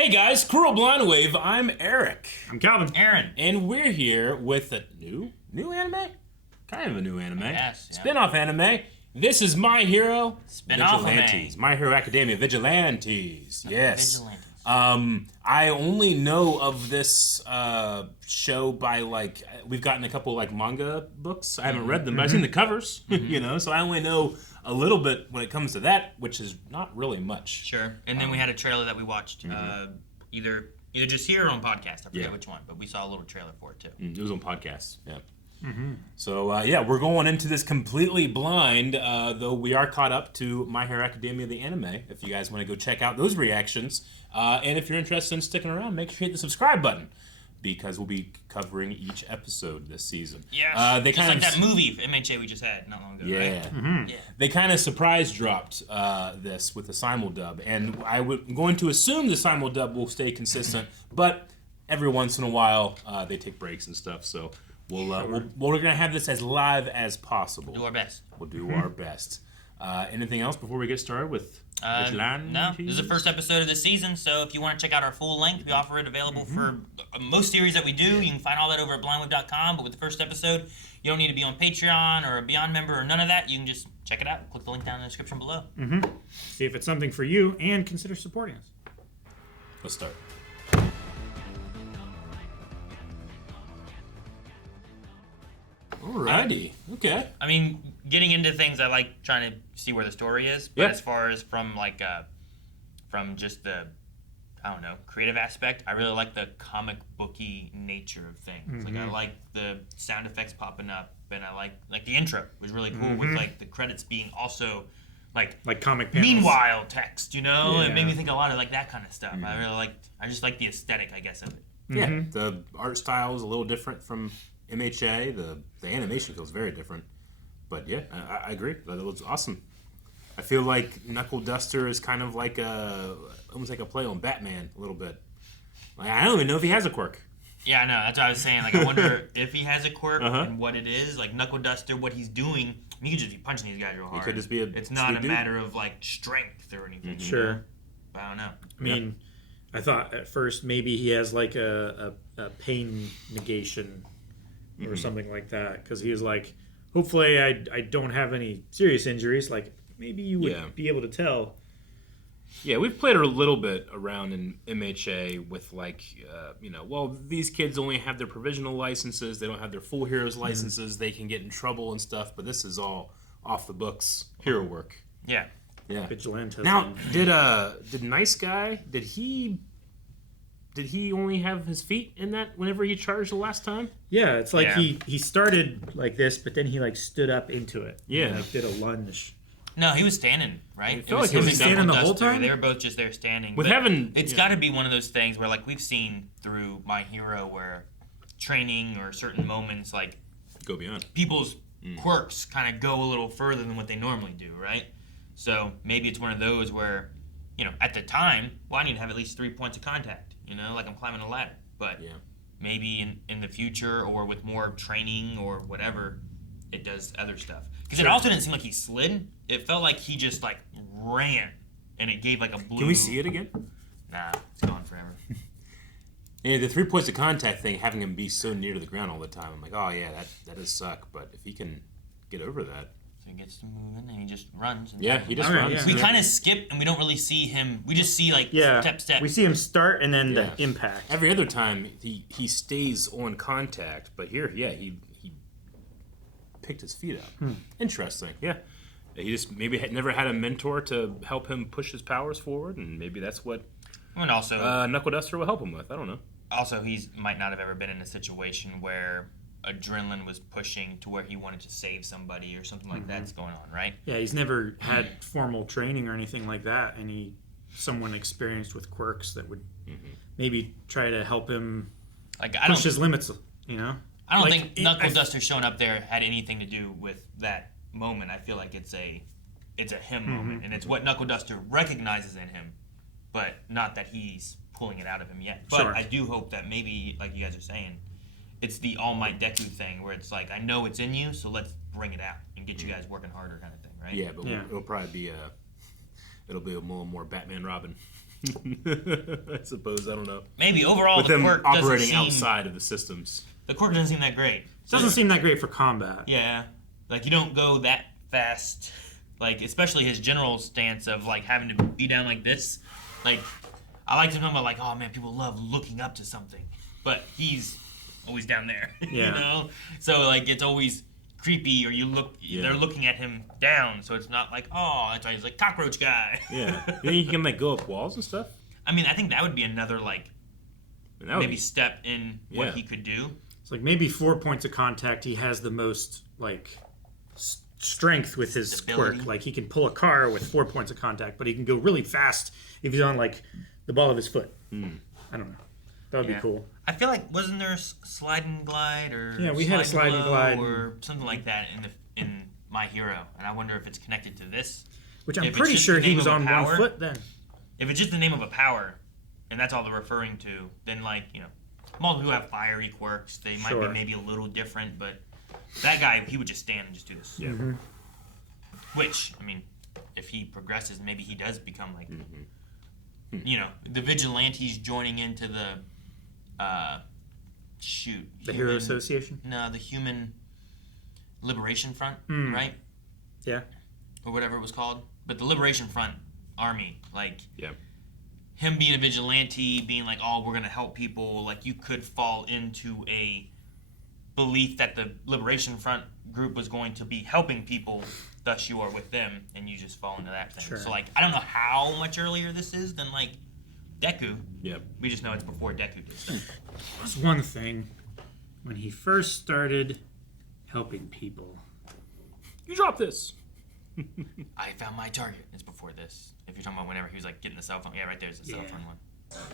Hey guys, Cruel Blind Wave, I'm Eric. I'm Calvin. Aaron. And we're here with a new anime? Kind of a new anime. Yes. Yeah. Spin-off anime. This is My Hero Spin-off Vigilantes. My Hero Academia Vigilantes. Yes. Vigilantes. I only know of this show by we've gotten a couple manga books. I haven't read them, but I've seen the covers, so I only know a little bit when it comes to that, which is not really much. Sure. And then we had a trailer that we watched, either just here or on podcast. I forget which one, but we saw a little trailer for it too. It was on podcasts, yeah. So, we're going into this completely blind, though we are caught up to My Hero Academia, the anime, if you guys want to go check out those reactions. And if you're interested in sticking around, make sure you hit the subscribe button, because we'll be covering each episode this season. Yes. Just like that movie MHA we just had not long ago, right? Yeah. They kind of surprise dropped this with the simuldub, and I'm going to assume the simuldub will stay consistent, but every once in a while they take breaks and stuff, so we're going to have this as live as possible. Do our best. We'll do our best. Anything else before we get started with Vigilantes? No, this is the first episode of the season, so if you want to check out our full length, we offer it available for most series that we do. You can find all that over at blindweb.com, but with the first episode, you don't need to be on Patreon or a Beyond member or none of that. You can just check it out. Click the link down in the description below. See if it's something for you, and consider supporting us. Let's start. Alrighty. Okay. I mean, getting into things, I like trying to see where the story is. But as far as from just the, I don't know, creative aspect, I really like the comic booky nature of things. Like I like the sound effects popping up, and I like the intro was really cool with the credits being also like comic panels. Meanwhile text, It Yeah. made me think a lot of that kind of stuff. I just like the aesthetic, I guess, of it. Yeah. The art style is a little different from MHA. The animation feels very different, but yeah, I agree. That looks awesome. I feel like Knuckleduster is kind of almost like a play on Batman a little bit. I don't even know if he has a quirk. Yeah, I know. That's what I was saying. I wonder if he has a quirk and what it is. Like Knuckleduster, what he's doing. He could just be punching these guys real hard. He could just be It's not a matter of strength or anything. Sure. But I don't know. I mean, I thought at first maybe he has a pain negation or something like that, because he was like, hopefully I don't have any serious injuries. Like, maybe you would be able to tell. Yeah, we've played a little bit around in MHA with these kids only have their provisional licenses. They don't have their full Heroes licenses. They can get in trouble and stuff, but this is all off the books hero work. Yeah. Yeah. Vigilantes. Now, did Nice Guy, did he only have his feet in that whenever he charged the last time? Yeah, it's like he started like this, but then he stood up into it. Yeah. And, did a lunge. No, he was standing, right? It felt like he was standing the whole time? They were both just there standing. It's got to be one of those things where, we've seen through My Hero, where training or certain moments, go beyond. People's quirks kind of go a little further than what they normally do, right? So maybe it's one of those where, at the time, I need to have at least 3 points of contact, like I'm climbing a ladder. But maybe in the future or with more training or whatever, it does other stuff. Because it also didn't seem like he slid. It felt like he just ran, and it gave a blue. Can we see it again? Nah, it's gone forever. And the 3 points of contact thing, having him be so near to the ground all the time, I'm like, oh yeah, that does suck. But if he can get over that. So he gets to move in, and he just runs. And he just runs. Yeah. We kind of skip, and we don't really see him. We just see step. We see him start and then the impact. Every other time he stays on contact, but here, he picked his feet up. Interesting. Yeah. He just maybe never had a mentor to help him push his powers forward, and maybe that's what also Knuckleduster will help him with. I don't know. Also, he might not have ever been in a situation where adrenaline was pushing to where he wanted to save somebody or something like that's going on, right? Yeah, he's never had formal training or anything like that, and someone experienced with quirks that would maybe try to help him push his limits, I don't think Knuckleduster showing up there had anything to do with that moment. I feel like it's a him moment, and it's what Knuckleduster recognizes in him, but not that he's pulling it out of him yet. But I do hope that maybe, like you guys are saying, it's the All Might Deku thing, where it's I know it's in you, so let's bring it out and get you guys working harder kind of thing, right? Yeah, but it'll probably be it'll be a more Batman Robin. I suppose, I don't know. Maybe overall With the them quirk operating doesn't seem, outside of the systems. the quirk doesn't seem that great. It doesn't seem that great for combat. Yeah, like you don't go that fast. Like especially his general stance of like having to be down like this. Like I like to know about like, oh man, people love looking up to something, but he's always down there. Yeah. You know, so like it's always creepy, or they're looking at him down, so it's not like, oh, that's why he's like cockroach guy. Yeah. You think he can like go up walls and stuff? I mean, I think that would be another like That would maybe be- step in what Yeah. he could do. It's like maybe 4 points of contact. He has the most like strength with his Stability. quirk. Like he can pull a car with 4 points of contact, but he can go really fast if he's on like the ball of his foot. I don't know. That would be cool. I feel like wasn't there a slide and glide or Yeah, we had a slide and glow glide. or something like that in My Hero, and I wonder if it's connected to this. Which I'm If it's pretty just sure the he name was of a on power, one foot then. If it's just the name of a power, and that's all they're referring to, then like multiple who have fiery quirks, they might Sure. be maybe a little different, but that guy he would just stand and just do this. Yeah. Which I mean, if he progresses, maybe he does become like the vigilantes joining into the The Hero Association? No, the Human Liberation Front, Hmm. right? Yeah. Or whatever it was called. But the Liberation Front army, like Yeah. him being a vigilante, being like, oh, we're going to help people, like you could fall into a belief that the Liberation Front group was going to be helping people, thus you are with them, and you just fall into that thing. Sure. So, like, I don't know how much earlier this is than, like, Deku. Yep. We just know it's before Deku did stuff. There's one thing. When he first started helping people. You drop this. I found my target. It's before this. If you're talking about whenever he was, like, getting the cell phone. Yeah, right there's the cell Yeah. phone one.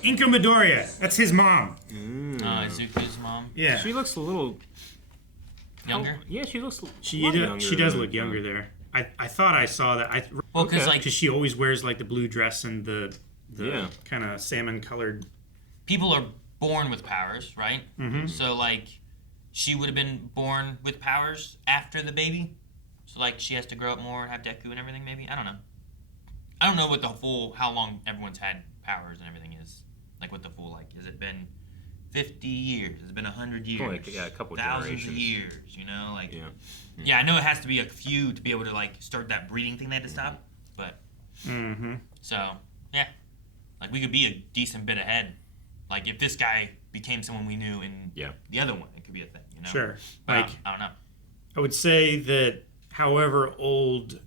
Inka Midoriya. That's his mom. Izuku's mom. Yeah. She looks a little Younger? Yeah, she looks. She a lot younger she does than- look younger there. I thought I saw that. Well, because, Okay. like, Because she always wears like the blue dress and the Yeah. kind of salmon colored. people are born with powers, right? Mhm. So, like, she would have been born with powers after the baby. So, like, she has to grow up more and have Deku and everything, maybe? I don't know. I don't know what how long everyone's had powers and everything is. Like, what the full, like, has it been 50 years? Has it been 100 years? Like, yeah, a couple thousands generations. of years, you know? Like, Yeah. yeah, I know it has to be a few to be able to, like, start that breeding thing they had to stop. But, Mm-hmm. so, yeah. Like, we could be a decent bit ahead. Like, if this guy became someone we knew in Yeah. the other one, it could be a thing, you know? Sure. But Like I don't know. I would say that however old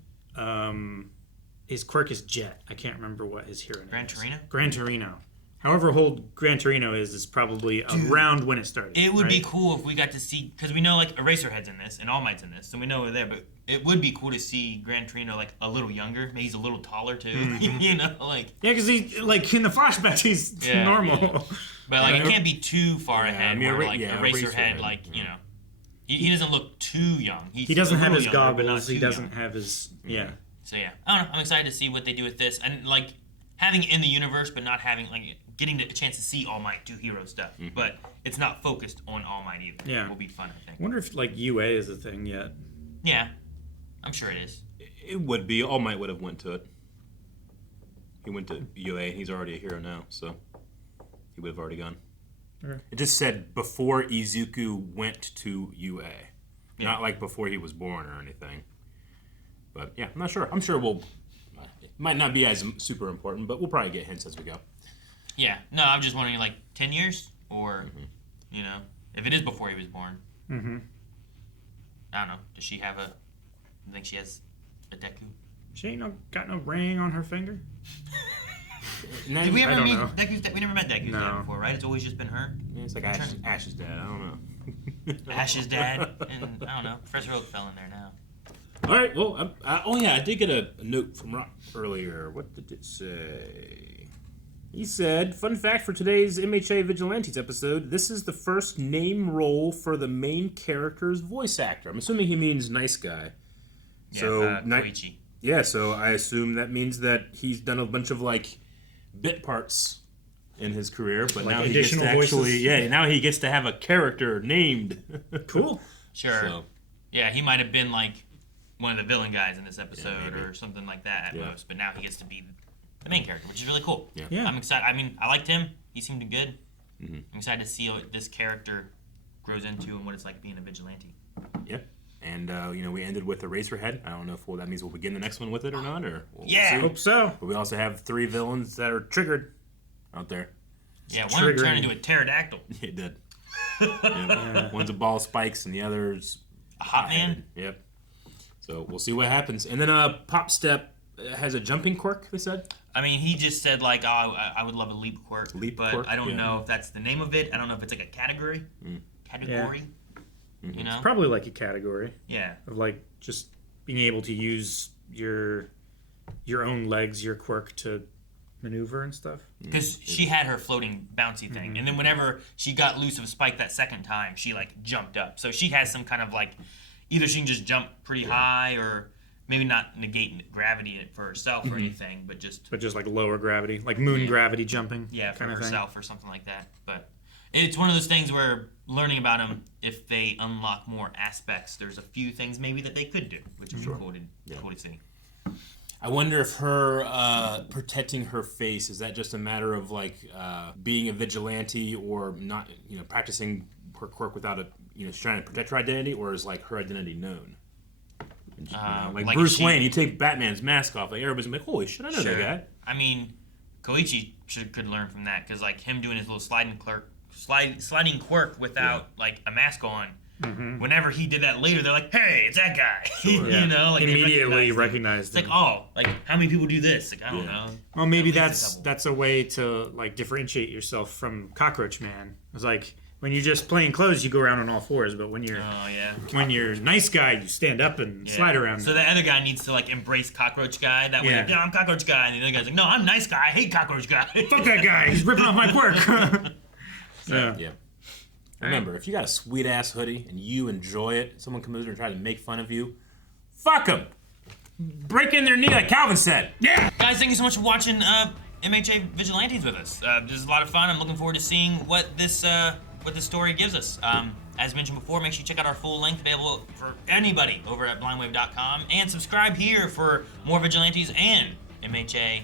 his quirk is Jet. I can't remember what his hero name Gran is. Torino? Gran Torino. However old Gran Torino is probably around when it started. It would be right? cool if we got to see, because we know, like, Eraserhead's in this, and All Might's in this, so we know we're there, but it would be cool to see Gran Torino, like, a little younger. Maybe he's a little taller, too. Mm-hmm. You know, like, Yeah, because he like in the flashbacks he's Yeah, normal. yeah. But, like, it can't be too far Yeah, ahead I mean, where, like, yeah, Eraserhead, Eraserhead, like, yeah. you know, he doesn't look too young. He's He doesn't a have little his younger, but not goggles. He too doesn't young. have his yeah. So, yeah. I don't know. I'm excited to see what they do with this. And, like, having it in the universe, but not having, like, getting a chance to see All Might do hero stuff. But it's not focused on All Might either. Yeah. It will be fun, I think. I wonder if like UA is a thing yet. Yeah. I'm sure it is. It would be. All Might would have went to it. He went to UA. He's already a hero now, so he would have already gone. Okay. It just said before Izuku went to UA, Yeah. not like before he was born or anything. But yeah, I'm not sure. I'm sure we'll. It might not be as super important, but we'll probably get hints as we go. Yeah. No, I'm just wondering, like, 10 years? Or, you know, if it is before he was born. Mm-hmm. I don't know. Does she have a... I think she has a Deku. She ain't got no ring on her finger. Did we I ever don't meet know. Deku's dad? We never met Deku's No. dad before, right? It's always just been her. It's like Ash's dad. I don't know. Ash's dad, and I don't know. Professor Oak fell in there now. All right. Well, oh yeah, I did get a note from Rock earlier. What did it say? He said, "Fun fact for today's MHA Vigilantes episode: this is the first name role for the main character's voice actor." I'm assuming he means nice guy. Yeah, So, Koichi. Yeah, so I assume that means that he's done a bunch of like bit parts in his career, but Like now he gets to additional actually, voices? now he gets to have a character named. Cool. Sure. So, Yeah, he might have been like one of the villain guys in this episode maybe. or something like that at Yeah. most, but now he gets to be the main character, which is really cool. Yeah. I'm excited. I mean, I liked him. He seemed good. I'm excited to see what this character grows into and what it's like being a vigilante. Yeah. And, we ended with Eraserhead. I don't know if that means we'll begin the next one with it or not, or we'll Yeah. see. Hope so. But we also have 3 villains that are triggered out there. Yeah, one of them turned into a pterodactyl. It did. Yeah. One's a ball of spikes and the other's A hot man? Yep. So we'll see what happens. And then Pop Step has a jumping quirk, they said. I mean, he just said, like, oh, I would love a leap quirk. But I don't know if that's the name of it. I don't know if it's like a category. Category. Mm-hmm. You know? Probably like a category Yeah. of like just being able to use your own legs, your quirk to maneuver and stuff. Because she had her floating bouncy thing. And then whenever she got loose of a spike that second time, she, like, jumped up. So she has some kind of, like, either she can just jump pretty high or maybe not negate gravity for herself or anything, but just like lower gravity, like moon gravity jumping. Yeah, for kind of herself or something like that. But it's one of those things where learning about them, if they unlock more aspects, there's a few things maybe that they could do, which would be cool to see. I wonder if her protecting her face, is that just a matter of like being a vigilante or not, practicing her quirk without she's trying to protect her identity, or is like her identity known? Like Bruce Wayne, you take Batman's mask off, like everybody's like, holy shit, I know that guy. I mean, Koichi could learn from that because like him doing his little sliding quirk without like a mask on. Whenever he did that later, they're like, "Hey, it's that guy!" Like immediately recognized him. It's like, like how many people do this? Like I don't know. Well, maybe that's a way to like differentiate yourself from Cockroach Man. It's like when you're just plain clothes, you go around on all fours, but when you're a nice guy, you stand up and slide around. So the other guy needs to like embrace Cockroach Guy. That way, I'm Cockroach Guy, and the other guy's like, "No, I'm nice guy. I hate Cockroach Guy. Fuck that guy. He's ripping off my quirk." Yeah. Remember, if you got a sweet ass hoodie and you enjoy it, someone comes over and tries to make fun of you, fuck them. Break in their knee like Calvin said. Yeah. Guys, thank you so much for watching MHA Vigilantes with us. This is a lot of fun. I'm looking forward to seeing what this story gives us. As mentioned before, make sure you check out our full length available for anybody over at blindwave.com and subscribe here for more Vigilantes and MHA